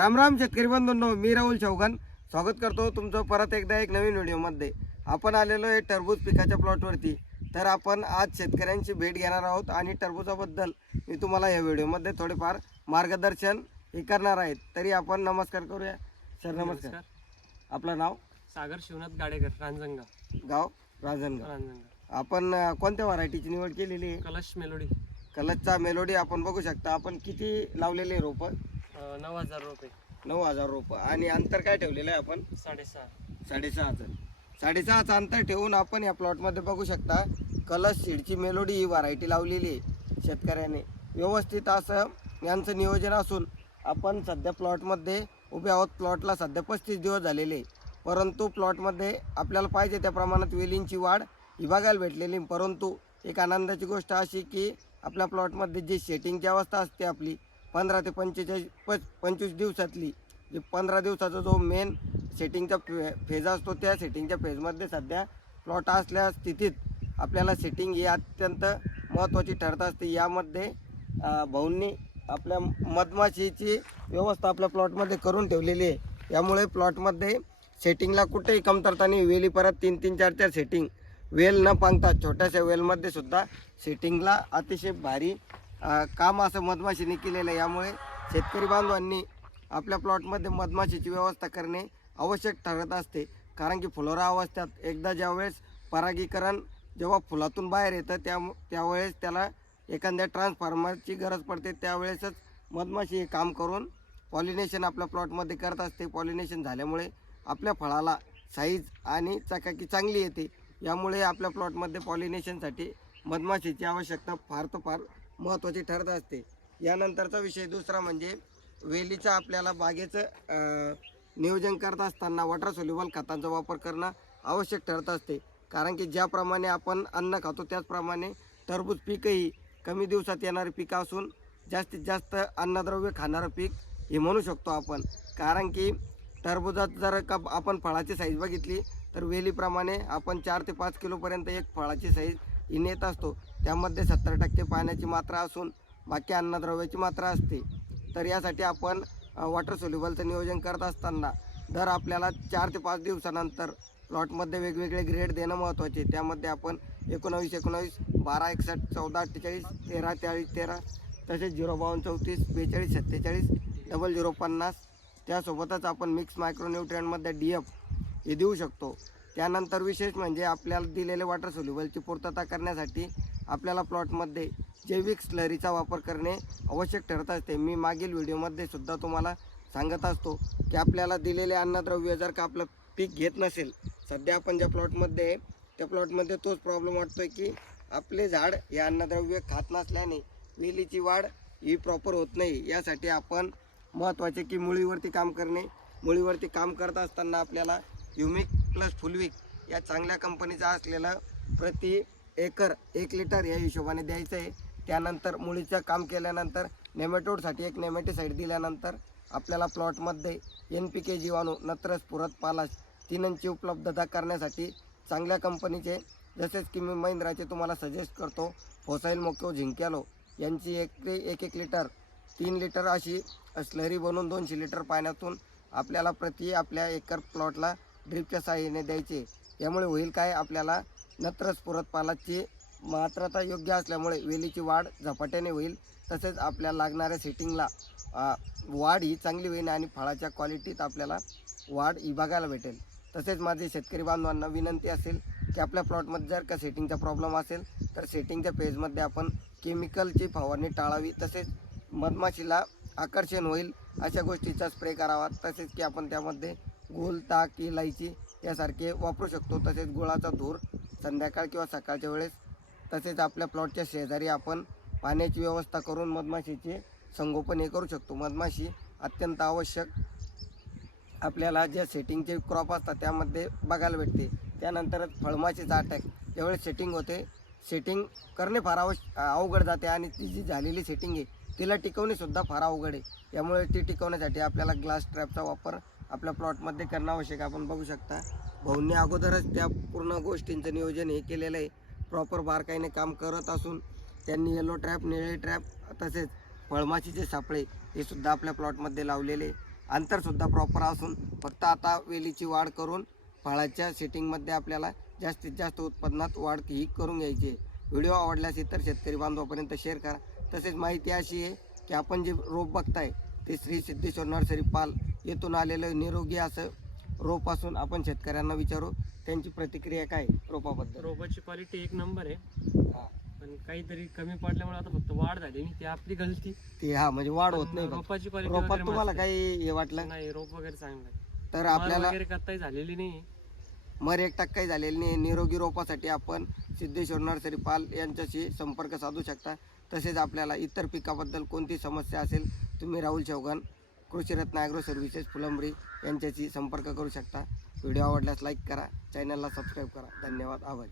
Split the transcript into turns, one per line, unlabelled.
राम राम शेतकरी बंधूंनो मी राहुल चौहान स्वागत करतो तुमचं परत एकदा एक नवीन व्हिडिओमध्ये. आपण आलेलो आहे टरबूज पिकाच्या प्लॉटवरती. तर आपण आज शेतकऱ्यांची भेट घेणार आहोत आणि टरबूजाबद्दल मी तुम्हाला या व्हिडिओमध्ये थोडेफार मार्गदर्शन हे करणार आहेत. तरी आपण नमस्कार करूया. सर नमस्कार. आपलं नाव?
सागर शिवनाथ गाडेकर रांजणगाव.
गाव? राजनगाव
रांजणगाव.
आपण अं, कोणत्या व्हरायटीची निवड केलेली आहे?
कलश मेलोडी.
कलचचा मेलोडी आपण बघू शकता. आपण किती लावलेले रोपं?
अं, नऊ हजार रुपये.
नऊ हजार रोपं आणि अंतर काय ठेवलेलं आहे आपण?
साडेसहा.
साडेसहाचं. साडेसहाचं अंतर ठेवून आपण या प्लॉटमध्ये बघू शकता कलश सीडची मेलोडी ही व्हरायटी लावलेली आहे शेतकऱ्याने. व्यवस्थित असं यांचं नियोजन असून आपण सध्या प्लॉटमध्ये उभे आहोत. प्लॉटला सध्या पस्तीस दिवस झालेले आहे. परंतु प्लॉटमध्ये आपल्याला पाहिजे त्या प्रमाणात वेलींची वाढ ही बघायला भेटलेली आहे. परंतु एक आनंदाची गोष्ट अशी की आपल्या प्लॉटमध्ये जी सेटिंगची अवस्था असते आपली पंधरा ते पंचेचाळीस पच पंचवीस दिवसातली. जे पंधरा दिवसाचा जो मेन सेटिंगचा फे फेज असतो त्या सेटिंगच्या फेजमध्ये सध्या प्लॉट असल्या स्थितीत आपल्याला सेटिंग ही अत्यंत महत्त्वाची ठरत असते. यामध्ये भाऊंनी आपल्या मधमाशीची व्यवस्था आपल्या प्लॉटमध्ये करून ठेवलेली आहे. यामुळे प्लॉटमध्ये सेटिंगला कुठेही कमतरता नाही. वेली परत तीन तीन चार चार सेटिंग वेल न पांगता छोट्याशा वेलमध्ये सुद्धा सेटिंगला अतिशय भारी काम असं मधमाशीने केलेलं आहे. यामुळे शेतकरी बांधवांनी आपल्या प्लॉटमध्ये मधमाशीची व्यवस्था करणे आवश्यक ठरत असते. कारण की फुलोरा अवस्थेत एकदा ज्यावेळेस परागीकरण जेव्हा फुलातून बाहेर येतं त्या त्यावेळेस त्याला एखाद्या ट्रान्सफॉर्मरची गरज पडते. त्यावेळेसच मधमाशी हे काम करून पॉलिनेशन आपल्या प्लॉटमध्ये करत असते. पॉलिनेशन झाल्यामुळे आपल्या फळाला साईज आणि चकाकी चांगली येते. यामुळे आपल्या प्लॉटमध्ये पॉलिनेशनसाठी मधमाशीची आवश्यकता फार तर फार महत्त्वाची ठरत असते. यानंतरचा विषय दुसरा म्हणजे वेलीचं आपल्याला बागेचं नियोजन करत असताना वॉटर सोल्युबल खतांचा वापर करणं आवश्यक ठरत असते. कारण की ज्याप्रमाणे आपण अन्न खातो त्याचप्रमाणे टरबूज पीकही कमी दिवसात येणारे पीक असून जास्तीत जास्त अन्नद्रव्य खाणारं पीक हे म्हणू शकतो आपण. कारण की टरबुजात जर का आपण फळाची साईज बघितली तर वेलीप्रमाणे आपण चार ते पाच किलोपर्यंत एक फळाची साईज नेत असतो. त्यामध्ये सत्तर टक्के पाण्याची मात्रा असून बाकी अन्नद्रव्याची मात्रा असते. तर यासाठी आपण वॉटर सोल्युबलचं नियोजन करत असताना दर आपल्याला चार ते पाच दिवसानंतर प्लॉटमध्ये वेगवेगळे ग्रेड देणं महत्त्वाचे त्यामध्ये आपण एकोणावीस एकोणावीस बारा एकसष्ट चौदा अठ्ठेचाळीस तेरा चाळीस तेरा तसेच झिरो बावन्न चौतीस बेचाळीस सत्तेचाळीस डबल झिरो पन्नास. त्यासोबतच आपण मिक्स मायक्रोन्यूट्रियनमध्ये डी एफ हे देऊ शकतो. त्यानंतर विशेष म्हणजे आपल्याला दिलेले वॉटर सोल्युबलची पूर्तता करण्यासाठी आपल्याला प्लॉटमध्ये जैविक स्लरीचा वापर करणे आवश्यक ठरत असते. मी मागील व्हिडिओमध्ये सुद्धा तुम्हाला सांगत असतो की आपल्याला दिलेले अन्नद्रव्य जर का आपलं पीक घेत नसेल सध्या आपण ज्या प्लॉटमध्ये आहे त्या प्लॉटमध्ये तोच प्रॉब्लेम वाटतो आहे की आपले झाड हे अन्नद्रव्य खात नसल्याने वेलीची वाढ ही प्रॉपर होत नाही. यासाठी आपण महत्त्वाचे की मुळीवरती काम करणे. मुळीवरती काम करत असताना आपल्याला युमिक प्लस फुलविक या चांगल्या कंपनीचा असलेला प्रति एकर एक लिटर या हिशोबाने द्यायचं आहे. त्यानंतर मुळीचं काम केल्यानंतर नेमॅटोडसाठी एक नेमॅटिसाईड दिल्यानंतर आपल्याला प्लॉटमध्ये एन पी के जीवाणू नत्रस पुरत पालाश अंची उपलब्धता करण्यासाठी चांगल्या कंपनीचे जसेच की मी महिंद्राचे तुम्हाला सजेस्ट करतो फोसाईल मोको झिंक्यालो यांची एक एक एक लिटर तीन लिटर अशी स्लरी बनवून दोनशे लिटर पाण्यातून आपल्याला प्रति आपल्या एकर प्लॉटला ड्रिपच्या साहाय्याने द्यायचे. यामुळे होईल काय? आपल्याला नत्रस पुरतपालाची मात्रता योग्य असल्यामुळे वेलीची वाढ झपाट्याने होईल. तसेच आपल्या लागणाऱ्या सेटिंगला वाढ ही चांगली होईल आणि फळाच्या क्वालिटीत आपल्याला वाढ ही बघायला भेटेल. तसेच माझे शेतकरी बांधवांना विनंती असेल की आपल्या प्लॉटमध्ये जर का सेटिंगचा प्रॉब्लेम असेल तर सेटिंगच्या पेजमध्ये आपण केमिकलची फवारणी टाळावी. तसेच मधमाशीला आकर्षण होईल अशा गोष्टीचा स्प्रे करावा. तसेच की आपण त्यामध्ये गोल ताक इलायची यासारखे वापरू शकतो. तसेच गुळाचा धूर संध्याकाळ किंवा सकाळच्या वेळेस. तसेच आपल्या प्लॉटच्या शेजारी आपण पाण्याची व्यवस्था करून मधमाशीचे संगोपन हे करू शकतो. मधमाशी अत्यंत आवश्यक आपल्याला ज्या सेटिंगचे क्रॉप असतात त्यामध्ये बघायला भेटते. त्यानंतरच फळमाशीचा अटॅक. ज्यावेळेस सेटिंग होते सेटिंग करणे फार आवश अवघड जाते आणि ती जी झालेली सेटिंग आहे तिला टिकवणेसुद्धा फार अवघड आहे. यामुळे ती टिकवण्यासाठी आपल्याला ग्लास ट्रॅपचा वापर आपल्या प्लॉटमध्ये करणं आवश्यक आपण बघू शकता भाऊंनी अगोदरच त्या पूर्ण गोष्टींचं नियोजन हे केलेलं आहे. प्रॉपर बारकाईने काम करत असून त्यांनी येलो ट्रॅप निळे ट्रॅप तसेच फळमाशीचे सापळे हे सुद्धा आपल्या प्लॉटमध्ये लावलेले अंतरसुद्धा प्रॉपर असून फक्त आता वेलीची वाढ करून फळाच्या सेटिंगमध्ये आपल्याला जास्तीत जास्त उत्पादनात वाढ ही करून घ्यायची आहे. व्हिडिओ आवडल्यास इतर शेतकरी बांधवापर्यंत शेअर करा. तसेच माहिती अशी आहे की आपण जे रोप बघताय ते श्री सिद्धेश्वर नर्सरी पाल येथून आलेलं निरोगी असं रोप असून आपण शेतकऱ्यांना विचारू त्यांची प्रतिक्रिया काय रोपाबद्दल?
रोपाची क्वालिटी एक नंबर आहे.
हा.
पण काहीतरी कमी पडल्यामुळे आता फक्त वाढ झाली नाही ती आपली गलती.
ते हा म्हणजे वाढ होत नाही
पण
बघ.
रोपाची क्वालिटी
रोपात तुम्हाला काही हे वाटलं.
नाही रोप वगैरे चांगलं आहे.
तर
मार
आपल्याला
वगैरे कत्ताही झालेली नाही.
मर एक टक्काही झालेली नाही. निरोगी रोपासाठी आपण सिद्धेश्वर नर्सरी पाल यांच्याशी संपर्क साधू शकता. तसेच आपल्याला इतर पिकाबद्दल कोणती समस्या असेल तुम्ही राहुल चौहान कृषीरत्न ॲग्रो सर्व्हिसेस फुलंबरी यांच्याशी संपर्क करू शकता. व्हिडिओ आवडल्यास लाईक करा. चॅनलला सबस्क्राईब करा. धन्यवाद. आभारी.